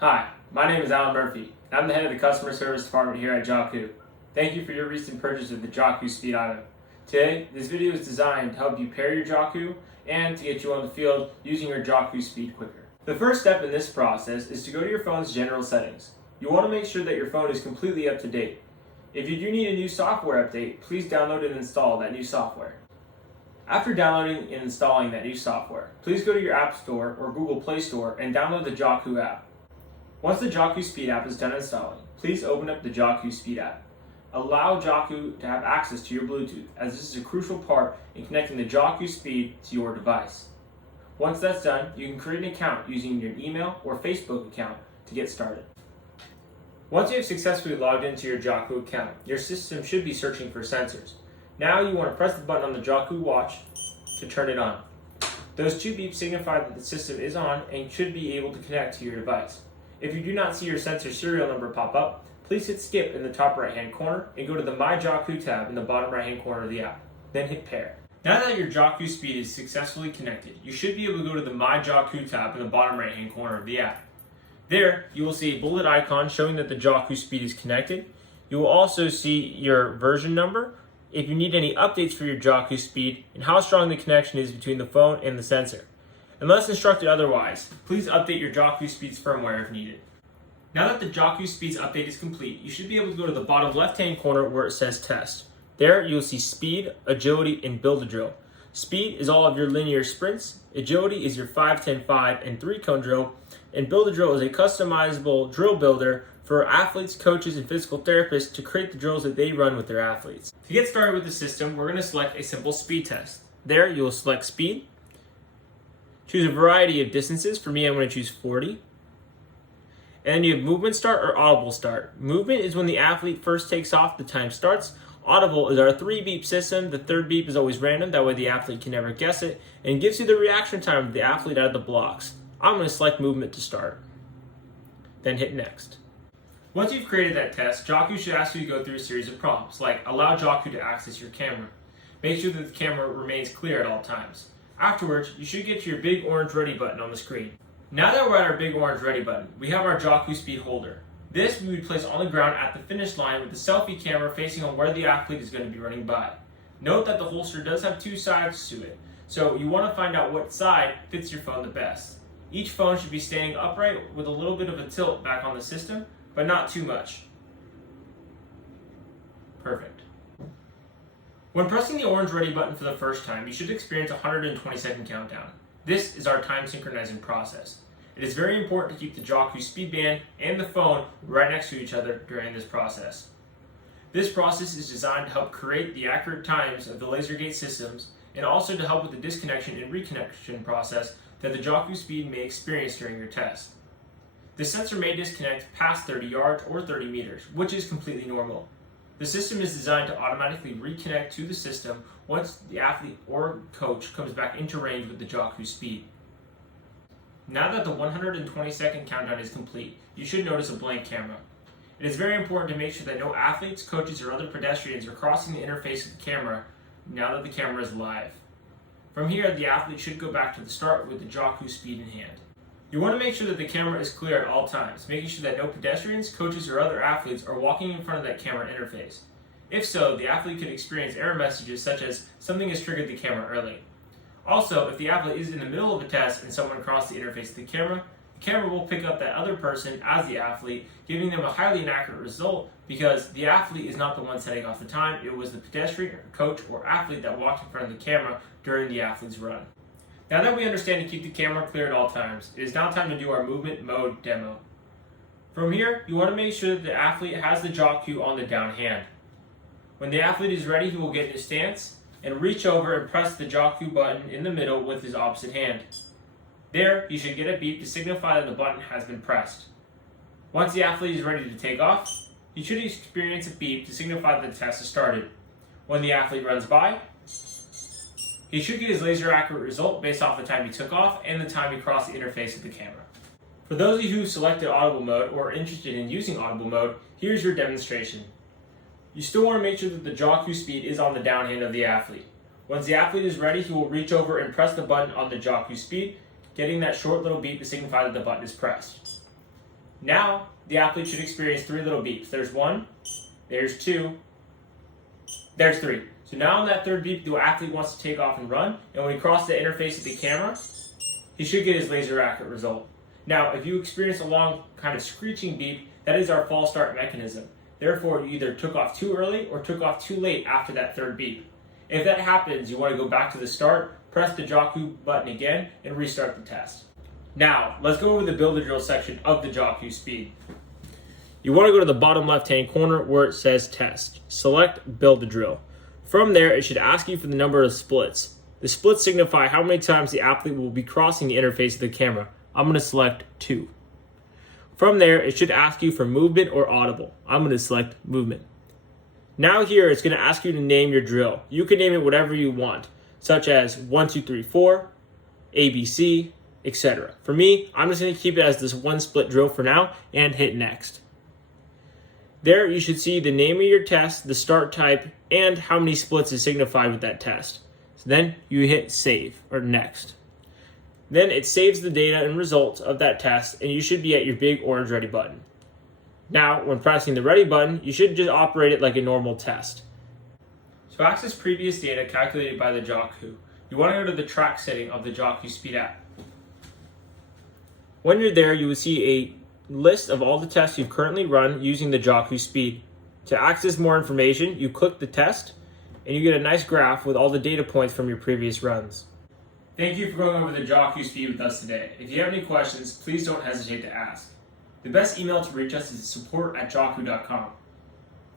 Hi, my name is Alan Murphy, and I'm the head of the customer service department here at Jawku. Thank you for your recent purchase of the Jawku Speed Auto. Today, this video is designed to help you pair your Jawku and to get you on the field using your Jawku Speed quicker. The first step in this process is to go to your phone's general settings. You want to make sure that your phone is completely up to date. If you do need a new software update, please download and install that new software. After downloading and installing that new software, please go to your App Store or Google Play Store and download the Jawku app. Once the Jawku Speed app is done installing, please open up the Jawku Speed app. Allow Jawku to have access to your Bluetooth, as this is a crucial part in connecting the Jawku Speed to your device. Once that's done, you can create an account using your email or Facebook account to get started. Once you have successfully logged into your Jawku account, your system should be searching for sensors. Now you want to press the button on the Jawku watch to turn it on. Those two beeps signify that the system is on and should be able to connect to your device. If you do not see your sensor serial number pop up, please hit skip in the top right hand corner and go to the My Jawku tab in the bottom right hand corner of the app. Then hit pair. Now that your Jawku Speed is successfully connected, you should be able to go to the My Jawku tab in the bottom right hand corner of the app. There, you will see a bullet icon showing that the Jawku Speed is connected. You will also see your version number, if you need any updates for your Jawku Speed, and how strong the connection is between the phone and the sensor. Unless instructed otherwise, please update your Jawku Speed's firmware if needed. Now that the Jawku Speed's update is complete, you should be able to go to the bottom left-hand corner where it says Test. There, you'll see Speed, Agility, and Build-A-Drill. Speed is all of your linear sprints, Agility is your 5, 10, 5, and 3-cone drill, and Build-A-Drill is a customizable drill builder for athletes, coaches, and physical therapists to create the drills that they run with their athletes. To get started with the system, we're going to select a simple speed test. There, you'll select Speed. Choose a variety of distances. For me, I'm going to choose 40. And then you have movement start or audible start. Movement is when the athlete first takes off, the time starts. Audible is our 3-beep system. The third beep is always random, that way the athlete can never guess it, and gives you the reaction time of the athlete out of the blocks. I'm going to select movement to start. Then hit next. Once you've created that test, Jawku should ask you to go through a series of prompts, like allow Jawku to access your camera. Make sure that the camera remains clear at all times. Afterwards, you should get to your big orange ready button on the screen. Now that we're at our big orange ready button, we have our Jawku Speed holder. This we would place on the ground at the finish line with the selfie camera facing on where the athlete is going to be running by. Note that the holster does have two sides to it, so you want to find out what side fits your phone the best. Each phone should be standing upright with a little bit of a tilt back on the system, but not too much. Perfect. When pressing the orange ready button for the first time, you should experience a 120-second countdown. This is our time synchronizing process. It is very important to keep the Jawku Speed band and the phone right next to each other during this process. This process is designed to help create the accurate times of the laser gate systems and also to help with the disconnection and reconnection process that the Jawku Speed may experience during your test. The sensor may disconnect past 30 yards or 30 meters, which is completely normal. The system is designed to automatically reconnect to the system once the athlete or coach comes back into range with the Jawku Speed. Now that the 120-second countdown is complete, you should notice a blank camera. It is very important to make sure that no athletes, coaches, or other pedestrians are crossing the interface of the camera now that the camera is live. From here, the athlete should go back to the start with the Jawku Speed in hand. You want to make sure that the camera is clear at all times, making sure that no pedestrians, coaches, or other athletes are walking in front of that camera interface. If so, the athlete could experience error messages such as something has triggered the camera early. Also, if the athlete is in the middle of a test and someone crossed the interface of the camera will pick up that other person as the athlete, giving them a highly inaccurate result because the athlete is not the one setting off the time, it was the pedestrian, coach, or athlete that walked in front of the camera during the athlete's run. Now that we understand to keep the camera clear at all times, it is now time to do our movement mode demo. From here, you want to make sure that the athlete has the Jawku on the down hand. When the athlete is ready, he will get in a stance and reach over and press the Jawku button in the middle with his opposite hand. There, you should get a beep to signify that the button has been pressed. Once the athlete is ready to take off, you should experience a beep to signify that the test has started. When the athlete runs by, he should get his laser accurate result based off the time he took off and the time he crossed the interface of the camera. For those of you who selected audible mode or are interested in using audible mode, here's your demonstration. You still want to make sure that the Jawku Speed is on the down hand of the athlete. Once the athlete is ready, he will reach over and press the button on the Jawku Speed, getting that short little beep to signify that the button is pressed. Now, the athlete should experience 3 little beeps. There's 1, there's 2, there's 3. So now on that 3rd beep, the athlete wants to take off and run, and when he crosses the interface of the camera, he should get his laser accurate result. Now, if you experience a long kind of screeching beep, that is our false start mechanism. Therefore, you either took off too early or took off too late after that 3rd beep. If that happens, you want to go back to the start, press the Jawku button again, and restart the test. Now, let's go over the build a drill section of the Jawku speed. You want to go to the bottom left-hand corner where it says test. Select build a drill. From there, it should ask you for the number of splits. The splits signify how many times the athlete will be crossing the interface of the camera. I'm going to select 2. From there, it should ask you for movement or audible. I'm going to select movement. Now here, it's going to ask you to name your drill. You can name it whatever you want, such as 1, 2, 3, 4, ABC, etc. For me, I'm just going to keep it as this 1 split drill for now and hit next. There, you should see the name of your test, the start type, and how many splits is signified with that test. So then you hit save or next. Then it saves the data and results of that test, and you should be at your big orange ready button. Now, when pressing the ready button, you should just operate it like a normal test. To access previous data calculated by the Jawku, you want to go to the track setting of the Jawku Speed app. When you're there, you will see a list of all the tests you've currently run using the Jawku Speed. To access more information, you click the test, and you get a nice graph with all the data points from your previous runs. Thank you for going over the Jawku Speed with us today. If you have any questions, please don't hesitate to ask. The best email to reach us is support@jawku.com.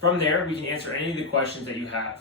From there, we can answer any of the questions that you have.